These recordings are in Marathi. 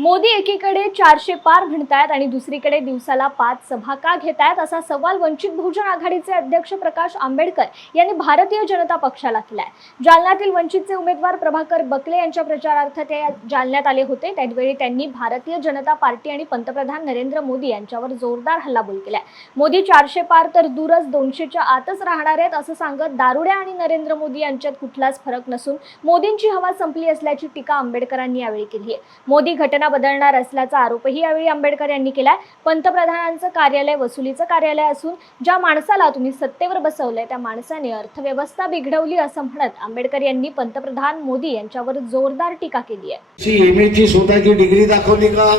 मोदी एकीकडे 400 पार म्हणतायत आणि दुसरीकडे दिवसाला 5 सभा का घेतायत असा सवाल वंचित बहुजन आघाडीचे अध्यक्ष प्रकाश आंबेडकर यांनी भारतीय जनता पक्षाला केलाय। जालन्यातील वंचितचे उमेदवार प्रभाकर बकले यांच्या प्रचारार्थ ते जालन्यात आले होते। त्यावेळी त्यांनी भारतीय जनता पार्टी आणि पंतप्रधान नरेंद्र मोदी यांच्यावर जोरदार हल्लाबोल केलाय। मोदी 400 पार तर दूरच 200च्या आतच राहणार आहेत असं सांगत दारुड्या आणि नरेंद्र मोदी यांच्यात कुठलाच फरक नसून मोदींची हवा संपली असल्याची टीका आंबेडकरांनी यावेळी केली आहे। मोदी घटना बदलणार असल्याचा आरोपही यावेळी आंबेडकर यांनी केलाय। पंतप्रधानांचं कार्यालय वसुलीचं कार्यालय असून ज्या माणसाला तुम्ही सत्तेवर बसवलंय त्या माणसाने अर्थव्यवस्था बिघडवली असं म्हणत आंबेडकर यांनी पंतप्रधान मोदी यांच्यावर जोरदार टीका केली आहे। एमएची स्वतःची डिग्री दाखवली का?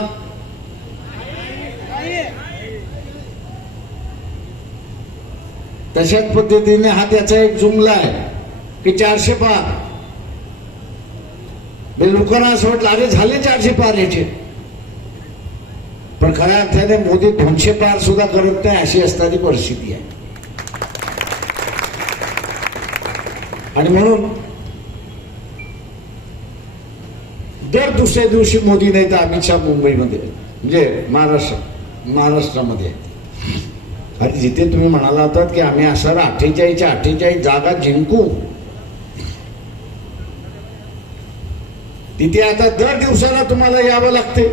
तशाच पद्धतीने हा त्याचा एक जुमला आहे की 400 पार। लोकांना असं वाटलं अरे झाले 400 पार याचे, पण खऱ्या अर्थाने मोदी 200 पार सुद्धा करत नाही अशी असणारी परिस्थिती आहे। आणि म्हणून दर दुसऱ्या दिवशी मोदी नाही तर अमित शहा मुंबईमध्ये म्हणजे महाराष्ट्रामध्ये आणि जिथे तुम्ही म्हणाला होतात की आम्ही असं 48 जागा जिंकू, तिथे आता दर दिवसाला तुम्हाला यावं लागते।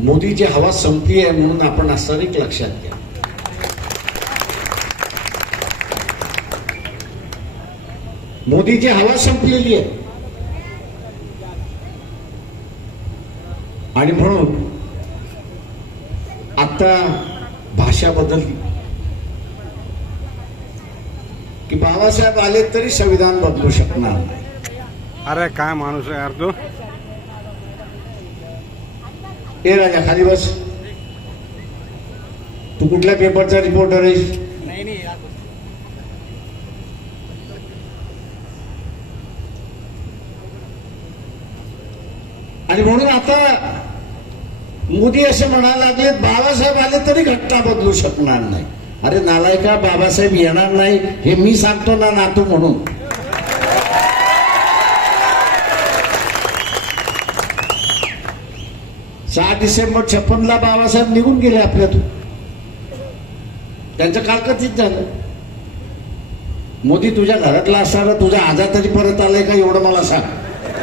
मोदीची हवा संपली आहे म्हणून आपण असं एक लक्षात घ्या। मोदीची हवा संपलेली आहे आणि म्हणून आता भाषा बदलली की बाबासाहेब आले तरी संविधान बदलू शकणार नाही। अरे काय माणूस आहे यार तू। ए राजा खाली बस। तू कुठल्या पेपरचा रिपोर्टर आहेस? आणि म्हणून आता मोदी असे म्हणायला लागले बाबासाहेब आले तरी घटना बदलू शकणार नाही। अरे नालायका, बाबासाहेब येणार नाही हे मी सांगतो ना नातू म्हणून। 6 डिसेंबर 56 बाबासाहेब निघून गेले आपल्यातून, त्यांचं कालकथित झालं। मोदी तुझ्या घरातला असणारा तुझा आजा तरी परत आलाय का एवढं मला सांग।